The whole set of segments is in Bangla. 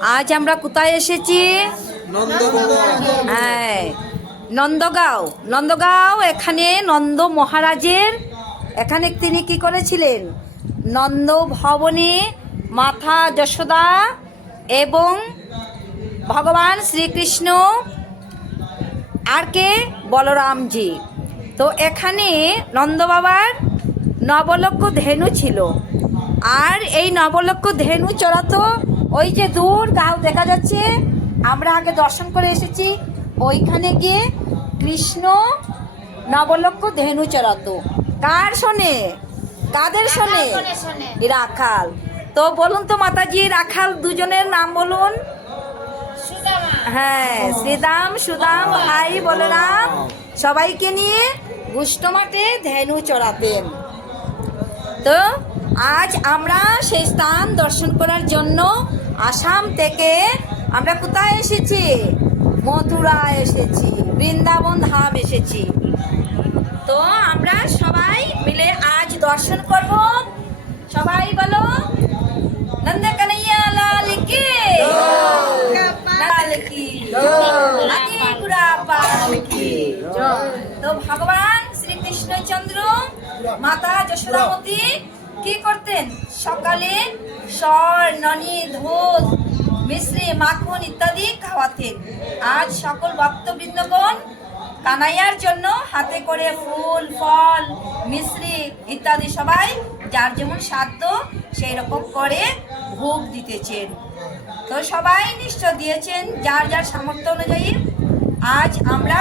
আজ আমরা কোথায় এসেছি? হ্যাঁ নন্দগাঁও। নন্দগাঁও, এখানে নন্দ মহারাজের, এখানে তিনি কি করেছিলেন? নন্দ ভবনে মাথা যশোদা এবং ভগবান শ্রীকৃষ্ণ আর কে? বলরামজি। তো এখানে নন্দ বাবার নবলক্ষ ধেনু ছিল। আর এই নবলক্ষ ধেনু চড়াতো ওই যে দূর গাও দেখা যাচ্ছে। আমরা আগে দর্শন করে এসেছি। ওইখানে গিয়ে কৃষ্ণ নবলক্ষ ধেনু চড়াতো। কার শোনে? কাদের শোনে? রাখাল। তো বলুন তো মাতাজি রাখাল দুজনের নাম বলুন। হ্যাঁ শ্রীদাম সুদাম ভাই বলরাম সবাইকে নিয়ে গুষ্টমাটে ধেনু চড়াতেন। তো আজ আমরা সেই স্থান দর্শন করার জন্য আসাম থেকে আমরা কোথায় এসেছি? মথুরা এসেছি, বৃন্দাবন ধাম এসেছি। তো আমরা সবাই মিলে আজ দর্শন করব। সবাই বলো নন্দ কানাইয়া লাল কি লাল কি তো ভগবান শ্রীকৃষ্ণচন্দ্র, মাতা যশোদামতী কি করতেন? সকালে স্বর ননি ধূপ মিশ্রি মাখন ইত্যাদি খাওয়াতেন। আজ সকল ভক্তবৃন্দগণ কানাইয়ার জন্য হাতে করে ফুল, ফল, মিশ্রি ইত্যাদি সবাই যার যেমন সাধ্য সেই রকম করে ভোগ দিতেছেন। তো সবাই নিশ্চয় দিয়েছেন যার যার সামর্থ্য অনুযায়ী। আজ আমরা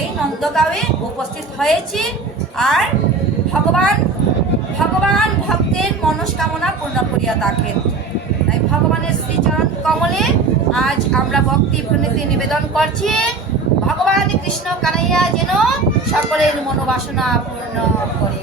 এই নন্দগাঁওয়ে উপস্থিত হয়েছি। আর ভগবান ভগবান ভক্তের মনস্কামনা পূর্ণ করিয়া থাকেন তাই ভগবানের শ্রীচরণ কমলে আজ আমরা ভক্তি প্রণীতি নিবেদন করছি। ভগবান কৃষ্ণ কানাইয়া যেন সকলের মনোবাসনা পূর্ণ করে।